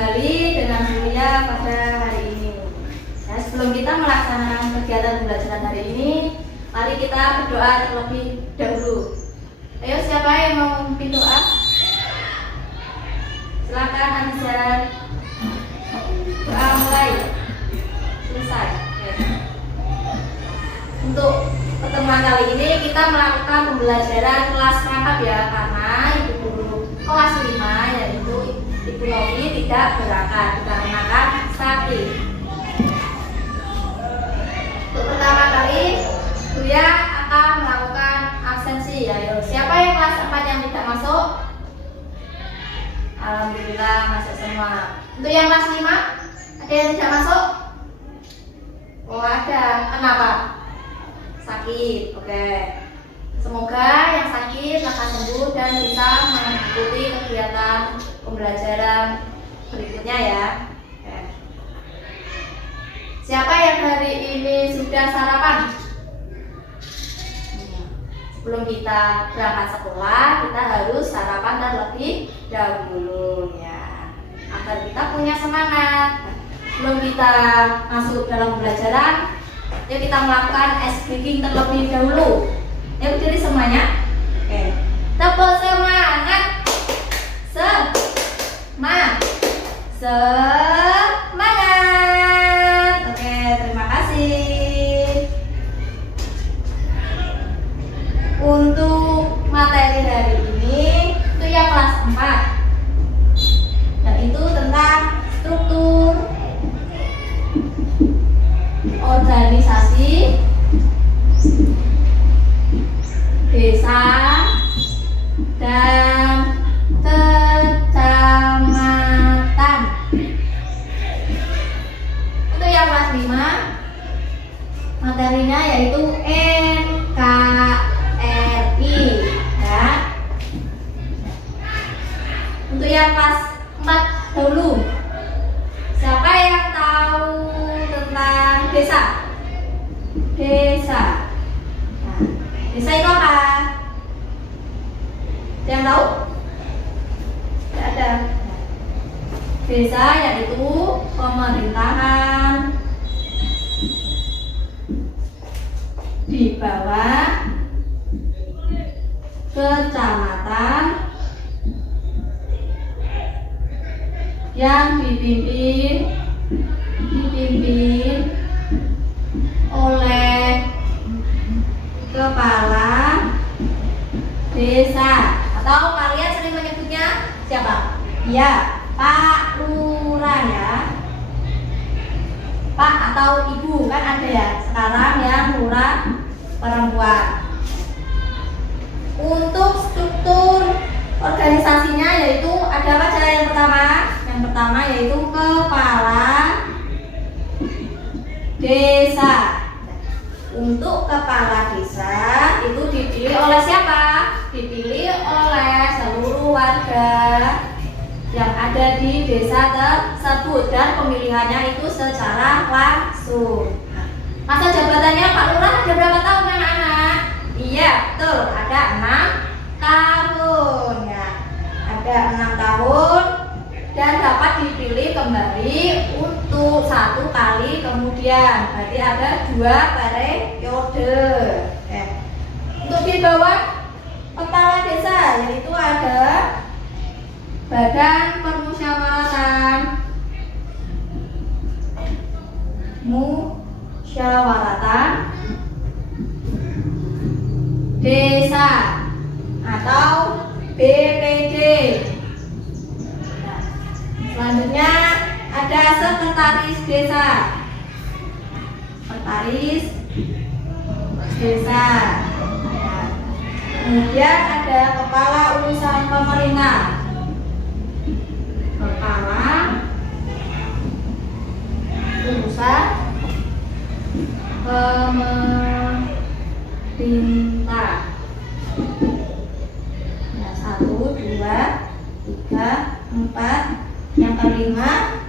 kembali dengan kuliah pada hari ini. Nah, sebelum kita melaksanakan kegiatan pembelajaran hari ini, mari kita berdoa terlebih dahulu. Ayo, siapa yang mau memimpin doa? Silakan Anzar. Doa mulai. Selesai. Oke. Untuk pertemuan kali ini kita melakukan pembelajaran kelas kakap ya, karena ibu guru kelas 5 yaitu Ibu Novi tidak berangkat dikarenakan sakit. Untuk pertama kali Buya akan melakukan absensi. Ayo, siapa yang kelas 4 yang tidak masuk? Alhamdulillah masuk semua. Untuk yang kelas 5 ada yang tidak masuk? Oh ada. Kenapa? Sakit. Oke. Semoga yang sakit akan sembuh dan bisa mengikuti kegiatan pembelajaran berikutnya ya. Oke. Siapa yang hari ini sudah sarapan? Sebelum kita berangkat sekolah, kita harus sarapan terlebih dahulu ya, agar kita punya semangat. Sebelum kita masuk dalam pembelajaran, yuk kita melakukan ice breaking terlebih dahulu. Yuk berdiri semuanya. Oke. Tepuk semangat. Semangat. Oke, terima kasih. Untuk materi hari ini itu yang kelas 4, yaitu tentang struktur organisasi desa dan kecamatan. Untuk yang kelas 5 materinya yaitu NKRI ya. Untuk yang kelas 4 dahulu, siapa yang tahu tentang desa? Desa. Nah, desa itu apa? Ada yang tahu? Tidak ada. Desa yaitu pemerintahan di bawah kecamatan yang dipimpin oleh kepala desa, atau kalian sering menyebutnya siapa? Ya, Pak Lurah ya. Pak atau Ibu kan ada ya sekarang yang lurah perempuan. Untuk struktur organisasinya yaitu ada apa aja yang pertama? Yang pertama yaitu kepala desa. Untuk kepala desa itu dipilih oleh siapa? Dipilih oleh seluruh warga yang ada di desa tersebut, dan pemilihannya itu secara langsung. Masa jabatannya Pak Lurah ada berapa tahun anak-anak? Iya betul, ada 6 tahun ya. Ada 6 tahun dan dapat dipilih kembali untuk 1 kali kemudian. Berarti ada 2 periode. Untuk di bawah kepala desa yaitu ada Badan Permusyawaratan Desa atau BPD. Nah, selanjutnya ada sekretaris desa. Sekretaris desa. Nah, kemudian ada kepala urusan pemerintah. Kepala urusan pemerintah. Ya, 1, 2, 3, 4. Yang kelima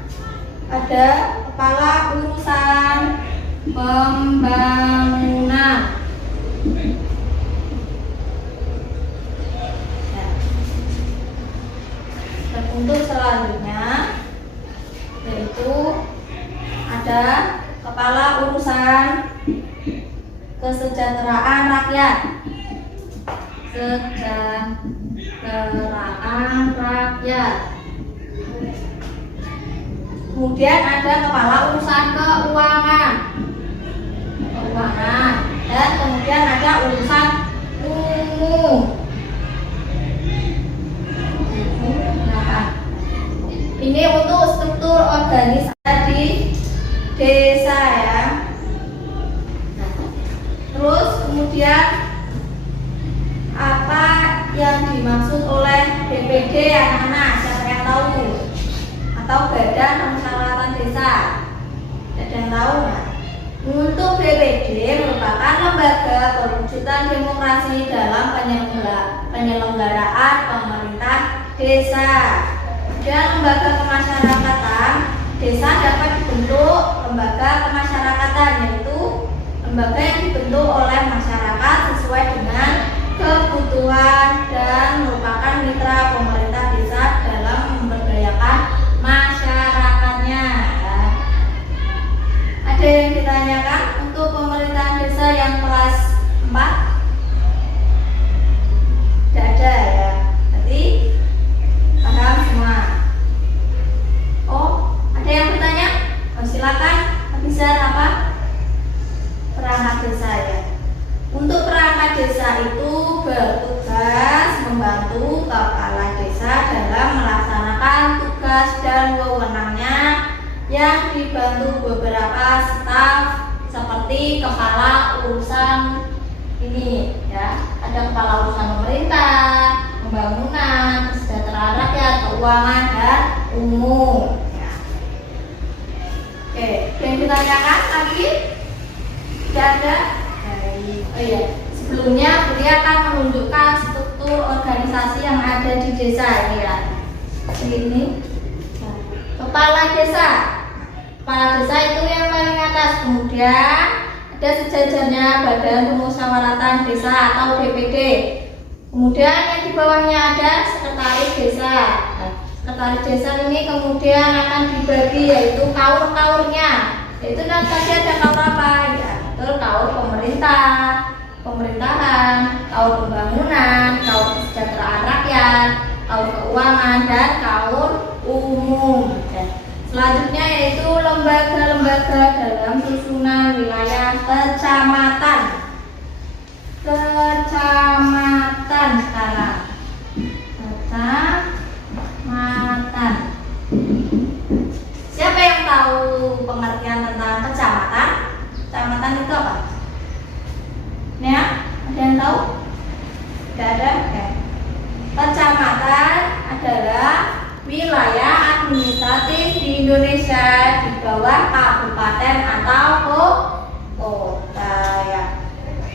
ada kepala urusan pembangunan. Dan untuk selanjutnya Kesejahteraan rakyat. Kesejahteraan rakyat. Kemudian ada kepala urusan keuangan. Dan kemudian ada urusan umum. Ini untuk struktur organisasi di desa ya. Terus kemudian apa yang dimaksud oleh BPD anak-anak? Siapa yang tahu? Atau Badan Permusyawaratan Desa? Ada yang tahu nggak? Untuk BPD merupakan lembaga perwujudan demokrasi dalam penyelenggaraan pemerintah desa. Dan lembaga kemasyarakatan desa dapat dibentuk lembaga kemasyarakatan, yaitu lembaga yang dibentuk oleh masyarakat sesuai dengan kebutuhan dan merupakan mitra pemerintah desa dalam memberdayakan masyarakatnya. Ada yang ditanyakan untuk pemerintahan desa yang kelas 4? Tidak ada ya. Berarti paham semua. Oh, ada yang bertanya? Oh, silakan. Bisa apa? Perangkat desa ya. Untuk perangkat desa itu bertugas membantu kepala desa dalam melaksanakan tugas dan wewenangnya, yang dibantu beberapa staf seperti kepala urusan ini ya. Ada kepala urusan pemerintah, pembangunan, kesejahteraan rakyat, keuangan, dan umum ya. Oke, yang ditanyakan lagi? Tidak ada? Oh iya, sebelumnya beliau akan menunjukkan struktur organisasi yang ada di desa ini ya. Ini kepala desa. Kepala desa itu yang paling atas, kemudian ada sejajarnya Badan Permusyawaratan Desa atau BPD. Kemudian yang di bawahnya ada sekretaris desa. Sekretaris desa ini kemudian akan dibagi, yaitu kaur-kaurnya. Yaitu nanti tadi ada kaur apa? Ya, betul, kaur pemerintah, pemerintahan, kaur pembangunan, kaur kesejahteraan rakyat, kaur keuangan, dan kaur umum. Selanjutnya yaitu lembaga-lembaga dalam susunan wilayah kecamatan. Kecamatan sekarang. Kecamatan. Siapa yang tahu pengertian tentang kecamatan? Kecamatan itu apa? Ya, ada yang tahu? Tidak ada? Oke. Kecamatan adalah wilayah administratif di Indonesia di bawah kabupaten atau kota ya.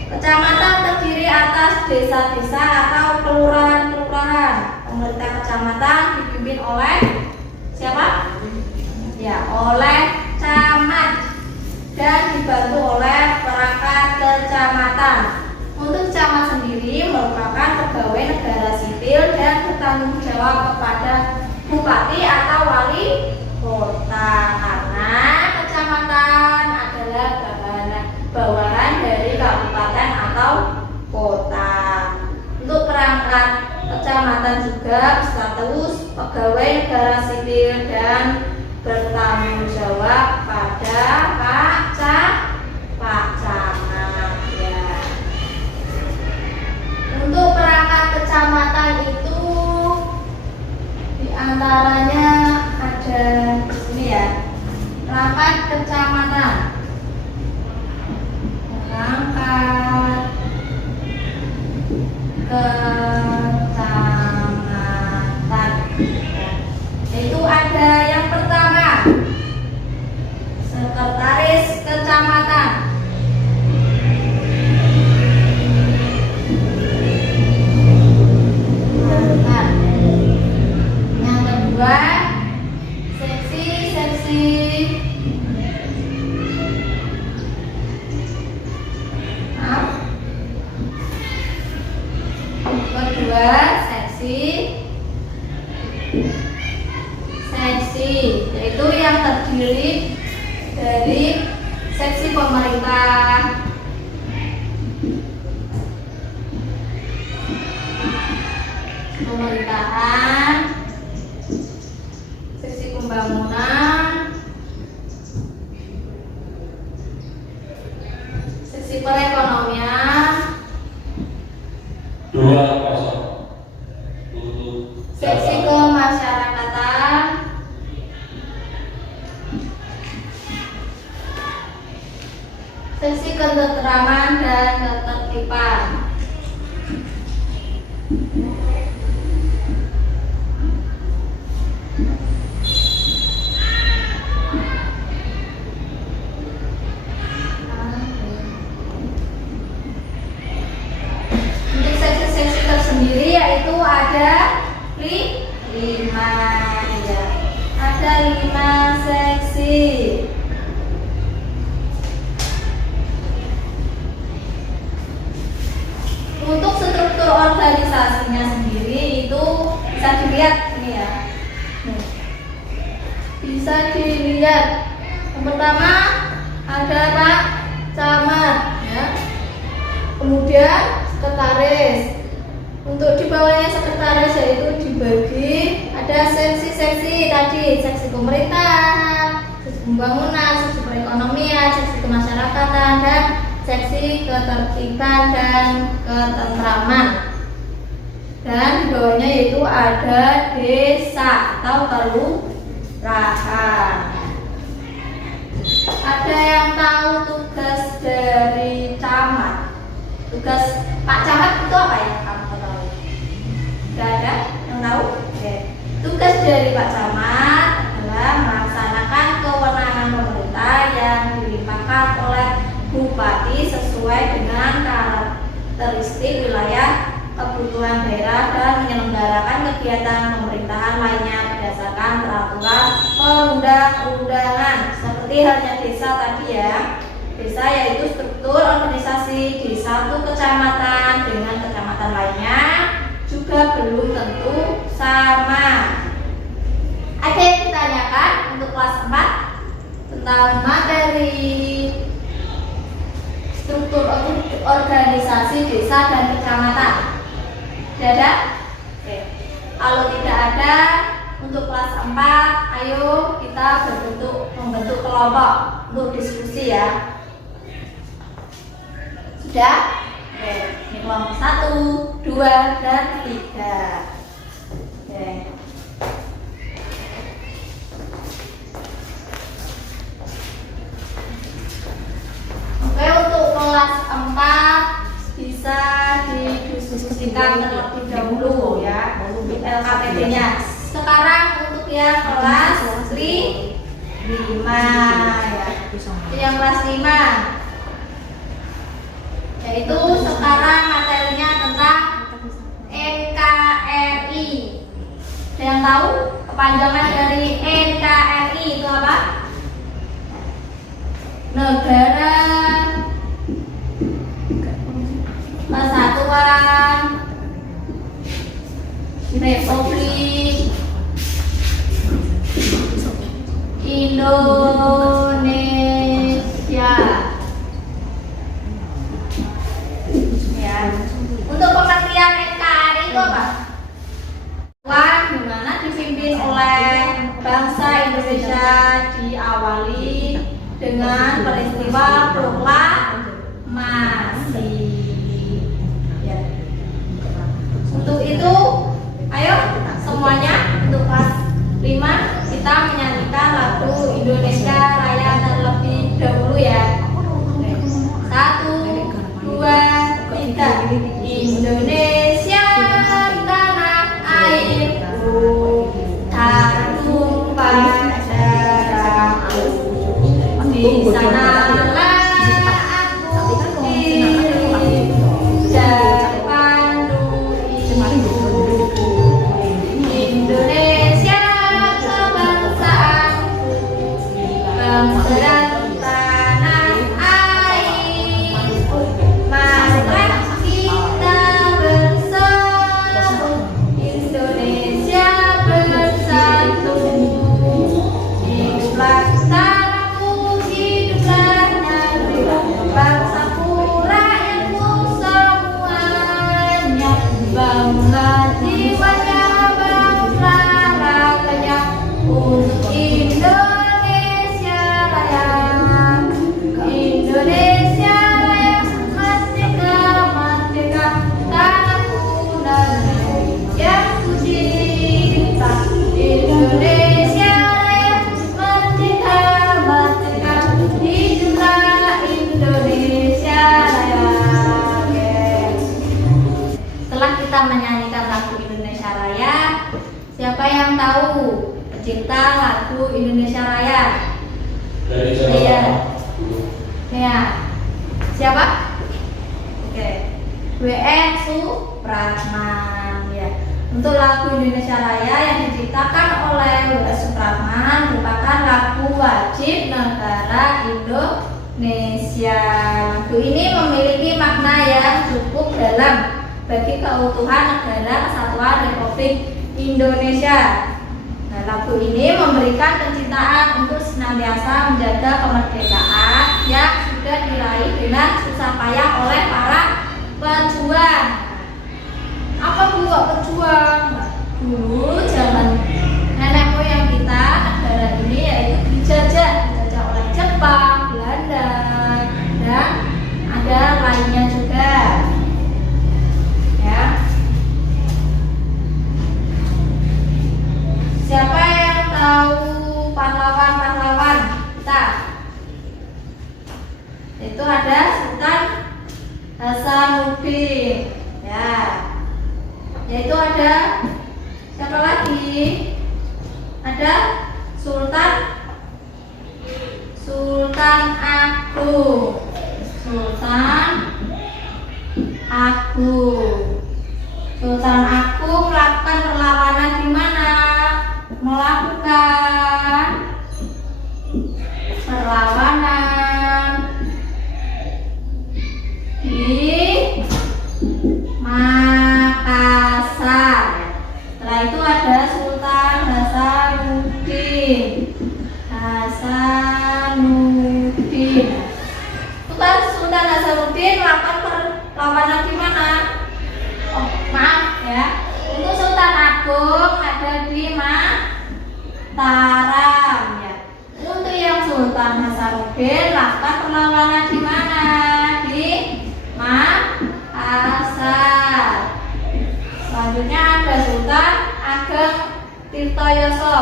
Kecamatan terdiri atas desa-desa atau kelurahan-kelurahan. Pemerintah kecamatan dipimpin oleh siapa? Ya, oleh camat dan dibantu oleh perangkat kecamatan. Untuk camat sendiri merupakan pegawai negara sipil dan bertanggung jawab kepada bupati atau wali kota, karena kecamatan adalah bawahan dari kabupaten atau kota. Untuk perangkat kecamatan juga berstatus pegawai negara sipil dan bertanggung jawab pada Pak Camat ya. Untuk perangkat kecamatan itu diantaranya ada ini ya, perangkat kecamatan. Perangkat kecamatan itu ada yang pertama, sekretaris kecamatan. Yang kedua, seksi. Kedua, seksi, yaitu yang terdiri dari seksi pemerintah, pemerintahan, seksi pembangunan, seksi perekonomian, 2-0 seksi kemasyarakatan, seksi ketenteraman dan ketertiban. Untuk seksi-seksi tersendiri yaitu ada 5 ya. Ada 5 seksi. Untuk struktur organisasinya sendiri itu bisa dilihat ini ya. Bisa dilihat. Yang pertama ada Pak Camat ya. Kemudian sekretaris. Untuk di bawahnya sekretaris yaitu dibagi ada seksi-seksi tadi, seksi pemerintahan, seksi pembangunan, seksi perekonomian, seksi kemasyarakatan dan seksi ketertiban dan ketentraman. Dan di bawahnya yaitu ada desa atau kelurahan. Ada yang tahu tugas dari camat? Tugas Pak Camat itu apa ya? Kamu tahu? Tidak ada yang tahu? Oke. Tugas dari Pak Camat adalah melaksanakan kewenangan pemerintah yang dilimpahkan oleh Bupati sesuai dengan karakteristik wilayah, kebutuhan daerah dan menyelenggarakan kegiatan pemerintahan lainnya berdasarkan peraturan perundang-undangan. Seperti halnya desa tadi ya. Desa yaitu struktur organisasi di satu kecamatan dengan kecamatan lainnya juga belum tentu sama. Ada yang ditanyakan untuk kelas 4 tentang materi struktur organisasi desa dan kecamatan? Tidak ada? Oke. Kalau tidak ada, untuk kelas 4 ayo kita membentuk kelompok untuk diskusi ya. Sudah? Oke. Ini kelompok 1, 2, dan 3. Oke. Oke, untuk kelas 4 bisa didiskusikan terlebih dahulu ya untuk LKPD-nya. Sekarang untuk yang kelas 5 ya. Yang kelas 5 yaitu sekarang materinya tentang NKRI. Ada yang tahu kepanjangan dari NKRI itu apa? Negara Kesatuan Republik Indonesia. Ya. Untuk pengertian NKRI itu apa? Di mana dipimpin oleh bangsa Indonesia, diawali dengan peristiwa proklamasi. Ya. Untuk itu, ayo semuanya untuk kelas 5 kita menyanyikan lagu Indonesia Raya terlebih dahulu ya. 1, 2, 3. Indonesia tanah airku, tumpah darahku. Di sanalah aku diri jadi pandu hidupku. Indonesia kebangsaanku, bangsa dan tanah airku. Marilah kita kita menyanyikan lagu Indonesia Raya. Siapa yang tahu pencipta lagu Indonesia Raya? Dari Iya. Jawa. Ya. Siapa? Oke. W.N. Supratman ya. Untuk lagu Indonesia Raya yang diciptakan oleh W.N. Supratman merupakan lagu wajib negara Indonesia. Lagu ini memiliki makna yang cukup dalam bagi keutuhan negara kesatuan Republik Indonesia. Nah, lagu ini memberikan kecintaan untuk senantiasa menjaga kemerdekaan yang sudah diraih dengan susah payah oleh para pejuang. Apa bu pejuang? Dulu zaman nenek moyang kita, negara ini yaitu dijajah oleh Jepang, Belanda, dan ada lainnya juga. Ya. Siapa yang tahu pahlawan-pahlawan kita? Itu ada Sultan Hasanuddin. Ya. Yaitu ada siapa lagi? Ada Sultan Agung. Sultan Agung melakukan perlawanan di mana? Melakukan perlawanan di Makassar. Setelah itu ada Sultan Hasanuddin. Sultan Hasanuddin melakukan perlawanan di mana? Oh, maaf ya. Untuk Sultan Agung ada di Mataram ya. Untuk yang Sultan Hasanuddin melakukan perlawanan di mana? Di Makassar. Selanjutnya ada Sultan Ageng Tirtoyoso.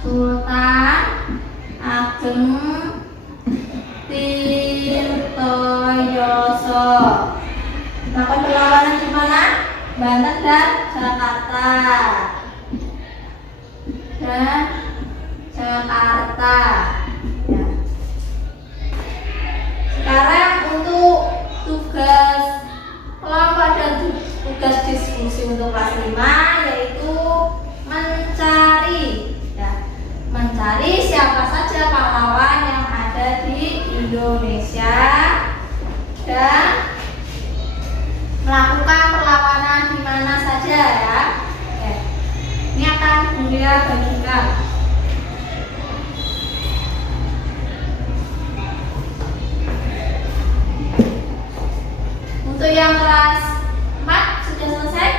Sultan Ageng Tirtoyoso melakukan perlawanan di mana? Banten dan Jakarta. Ya. Sekarang untuk tugas kelompok dan tugas diskusi untuk kelas 5 yaitu mencari siapa saja pahlawan yang ada di Indonesia dan melakukan perlawanan di mana saja ya. Oke. Ini akan Bunda bagikan. Untuk yang kelas 4 sudah selesai?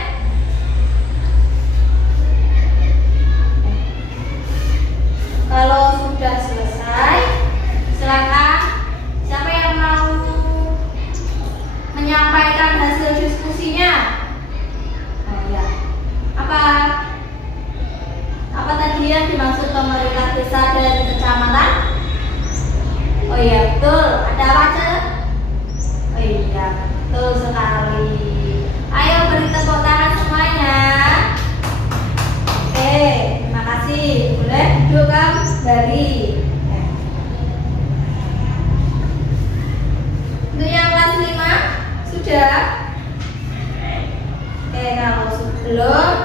Kalau sudah selesai, silakan siapa yang mau menyampaikan hasil diskusinya? Oh ya. Apa tadi yang dimaksud pemerintah desa dan kecamatan? Oh iya betul. Ada apa aja? Oh iya betul sekali. Ayo beri tepuk tangan semuanya. Oke, terima kasih. Boleh duduk kembali. Untuk yang kelas 5 sudah? Oke, kalau belum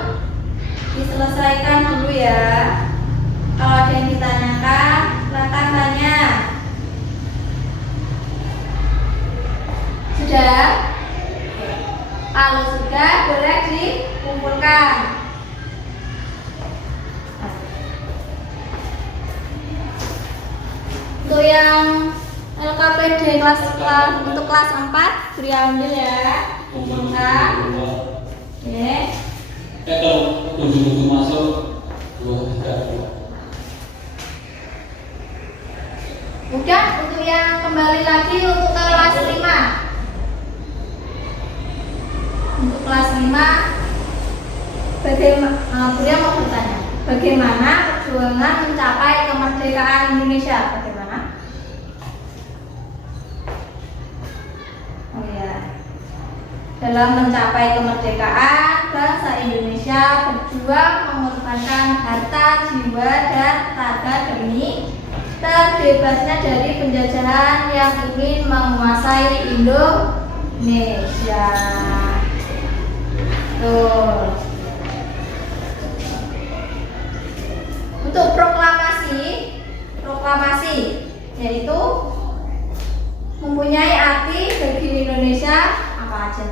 diselesaikan dulu ya. Kalau ada yang ditanyakan, silakan tanya. Sudah? Kalau sudah, boleh dikumpulkan. Untuk yang LKPD untuk kelas 4 beri ambil ya, kumpulkan. Oke. Kalau ujung-ujung masuk Udah, untuk yang kembali lagi untuk kelas 5. Untuk kelas 5 beliau mau bertanya, bagaimana perjuangan mencapai kemerdekaan Indonesia? Bagaimana? Oh ya. dalam mencapai kemerdekaan, bangsa Indonesia berjuang mengorbankan harta, jiwa, dan tenaga demi terbebasnya dari penjajahan yang ingin menguasai Indonesia. Tuh. Untuk proklamasi yaitu mempunyai arti bagi Indonesia apa aja?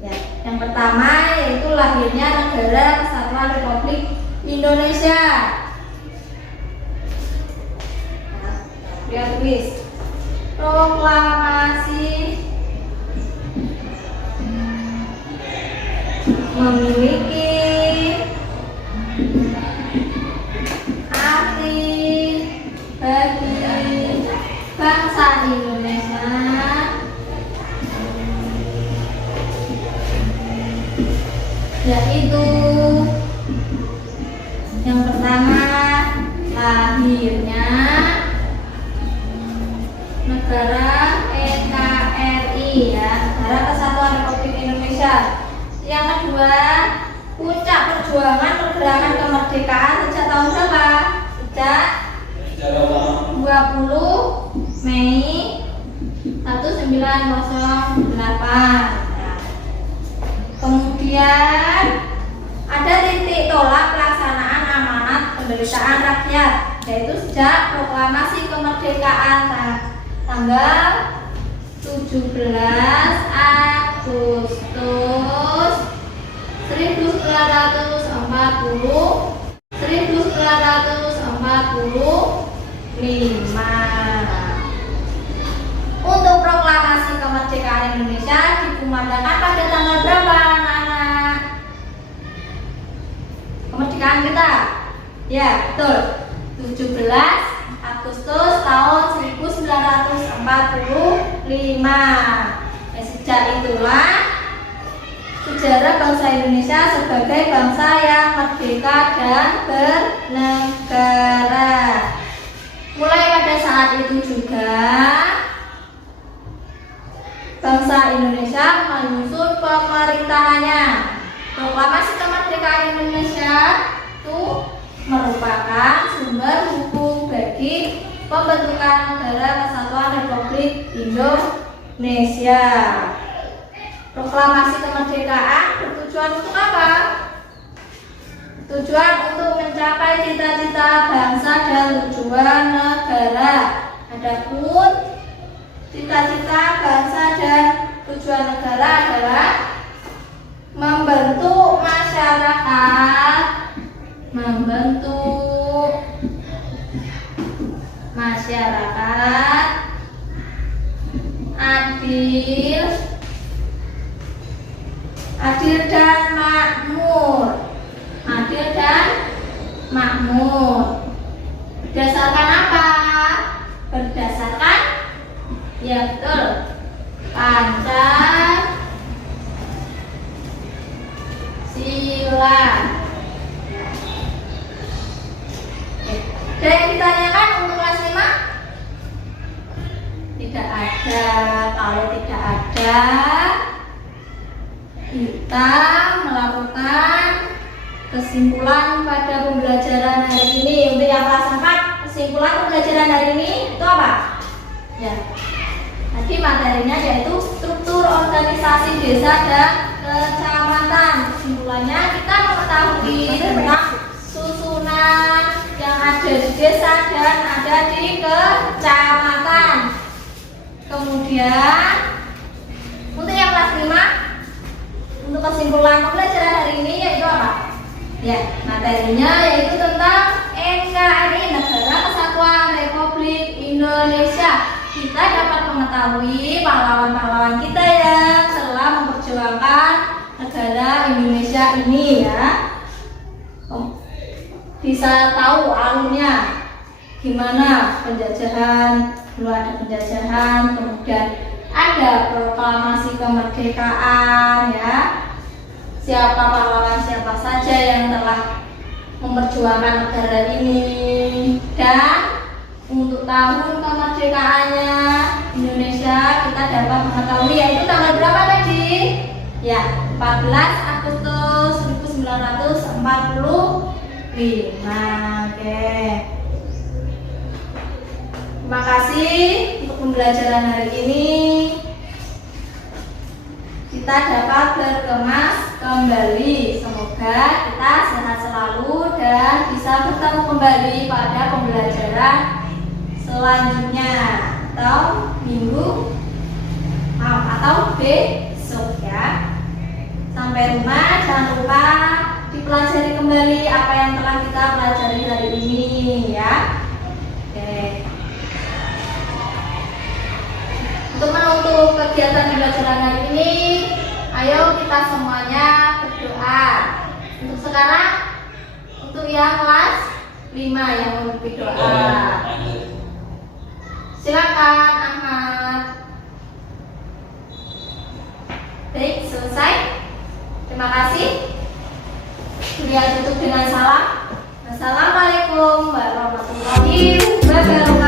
Ya, yang pertama yaitu lahirnya Negara Kesatuan Republik Indonesia. Lihat tulis proklamasi memiliki arti bagi bangsa Indonesia yaitu yang pertama lahirnya Negara NKRI ya, Negara Kesatuan Republik Indonesia. Yang kedua, puncak perjuangan pergerakan kemerdekaan sejak tahun berapa? Sejak 20 Mei 1908. Nah, kemudian ada titik tolak pelaksanaan amanat penderitaan rakyat, yaitu sejak proklamasi kemerdekaan tanggal 17 Agustus 1945. Untuk proklamasi kemerdekaan Indonesia dikumandangkan pada tanggal berapa, anak-anak? Kemerdekaan kita? Ya, betul. 17 Agustus tahun 1945. Sejak itulah sejarah bangsa Indonesia sebagai bangsa yang merdeka dan bernegara. Mulai pada saat itu juga bangsa Indonesia menyusun pemerintahannya. Proklamasi kemerdekaan Indonesia itu merupakan sumber hukum bagi pembentukan Negara Kesatuan Republik Indonesia. Proklamasi kemerdekaan bertujuan untuk apa? Tujuan untuk mencapai cita-cita bangsa dan tujuan negara. Adapun cita-cita bangsa dan tujuan negara adalah membentuk masyarakat adil dan makmur. Berdasarkan apa? Berdasarkan ya betul, Pancasila. Ada yang ditanyakan untuk kelas 5? Tidak ada. Kalau tidak ada, kita melakukan kesimpulan pada pembelajaran hari ini. Untuk yang kelas 4, kesimpulan pembelajaran hari ini itu apa? Ya, tadi materinya yaitu struktur organisasi desa dan kecamatan. Kesimpulannya kita mengetahui tentang susunan yang ada di desa dan ada di kecamatan. Kemudian untuk yang kelas 5, untuk kesimpulan pembelajaran hari ini yaitu apa? Ya, materinya yaitu tentang NKRI, Negara Kesatuan Republik Indonesia. Kita dapat mengetahui pahlawan-pahlawan kita yang telah memperjuangkan negara Indonesia ini ya. Bisa tahu alurnya gimana penjajahan, dulu ada penjajahan, kemudian ada proklamasi kemerdekaan ya. Siapa pahlawan siapa saja yang telah memperjuangkan negara ini, dan untuk tahun kemerdekaannya Indonesia kita dapat mengetahui yaitu tanggal berapa tadi? Ya, 14 Agustus 1945. Oke. Terima kasih untuk pembelajaran hari ini. Kita dapat berkemas kembali. Semoga kita sehat selalu dan bisa bertemu kembali pada pembelajaran selanjutnya atau atau besok ya. Sampai rumah jangan lupa dipelajari kembali apa yang telah kita pelajari hari ini ya. Oke. Untuk menutup kegiatan pembelajaran hari ini, ayo kita semuanya berdoa. Untuk sekarang, untuk yang kelas 5 yang memimpin doa. Silakan Ahmad. Baik, selesai. Terima kasih. Kuliah tutup dengan salam. Assalamualaikum warahmatullahi wabarakatuh.